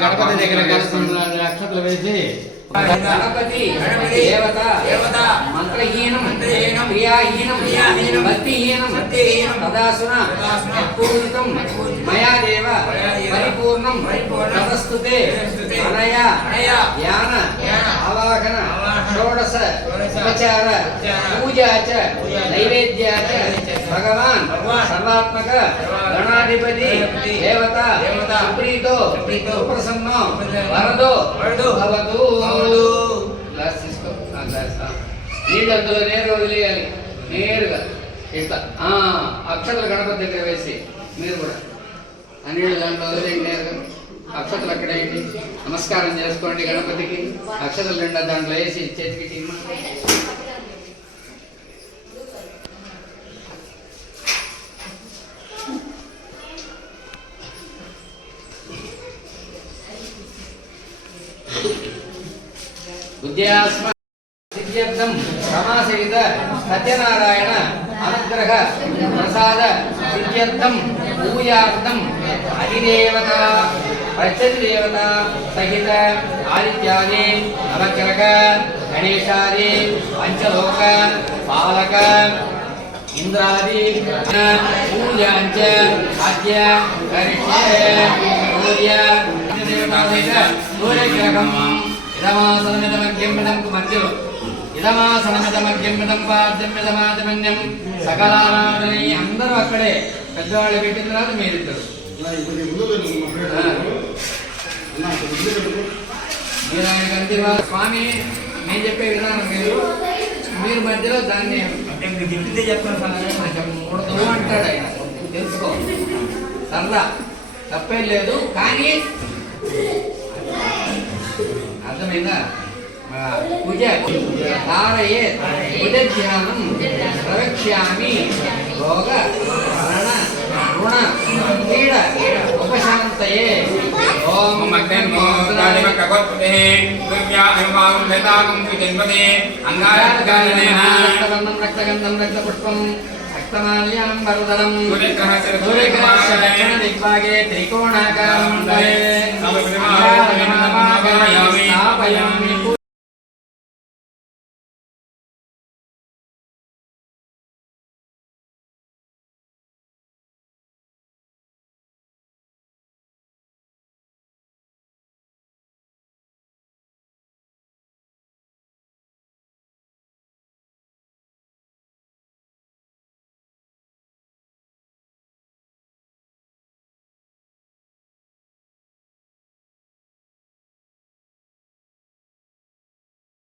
గణపతి దగ్గర అక్షతలు వేసి గణపతి దేవత దేవత మంత్రహీనం మంత్రహీనం క్రియాహీనం క్రియాహీనం భక్తిహీనం భక్తిహీనం తదాసున యత్పూజితం మయా దేవ పరిపూర్ణం పరిపూర్ణం తదస్తుతే అనయా యాన ఆవాహన సర్వాత్మక గణాధిపతి గణాధిపతి దేవత దేవత సుప్రీతో సుప్రీతో సుప్రసన్నో సుప్రసన్నో వరదో వరదో భవతు భవతు. గ్లాస్ తీసుకో ఆ గ్లాస్ ఆ. నీళ్ళు అందులో నేరు వదిలేయాలి. నేరుగా. ఇట్లా. అక్షతలు గణపతి దగ్గర వేసి. మీరు కూడా. ఆ నీళ్ళు దాంట్లో వదిలేయండి నేరుగా. అక్షతలు అక్కడ నమస్కారం చేసుకోండి గణపతికి అక్షతలు నిండా దాంట్లో వేసి చేతికి ఇమ్మని. ఉద్యాస్మ சத்யநாராயண அனுகிரக பிரசாத சித்தியர்த்தம் பூயார்த்தம் அதிதேவதா பிரச்சதேவதா சகித ஆதித்யாதி நவக்கிரக கணேசாதி பஞ்சலோக பாலக இந்திராதி பூஜாஞ்ச அத்திய சூரிய சூரியகிரகம் இடமாசனமிதமக்கியம் இடம் மத்தியம் సూర్యగ్రహం ఇదమాసనమిదమగ్యం మిదం మధ్యలో ఇదమాసనమిదమగ్యం మిదం పాద్యమిదమాదమన్యం సకలారాధనై అందరూ అక్కడే పెద్దవాళ్ళు పెట్టిన తర్వాత మీరిద్దరు. మీరు ఆయన కంటే స్వామి నేను చెప్పే విధానం మీరు. మీరు మధ్యలో దాన్ని మీరు చెప్పిందే చెప్తాను సార్ అంటాడు ఆయన. తెలుసుకో. సరదా తప్పేం లేదు కానీ అర్థమైందా? ఆ, పూజ ధారయే భుజ ప్రవక్ష్యామి రోగ మరణ రుణ పీడ ఉపశాంతయే ఓం రక్తగంధం రక్తగంధం రక్తపుష్పం రక్తమాల్యాం వరదరం సూర్యగ్రహణ దిగ్భాగే త్రికోణాకారం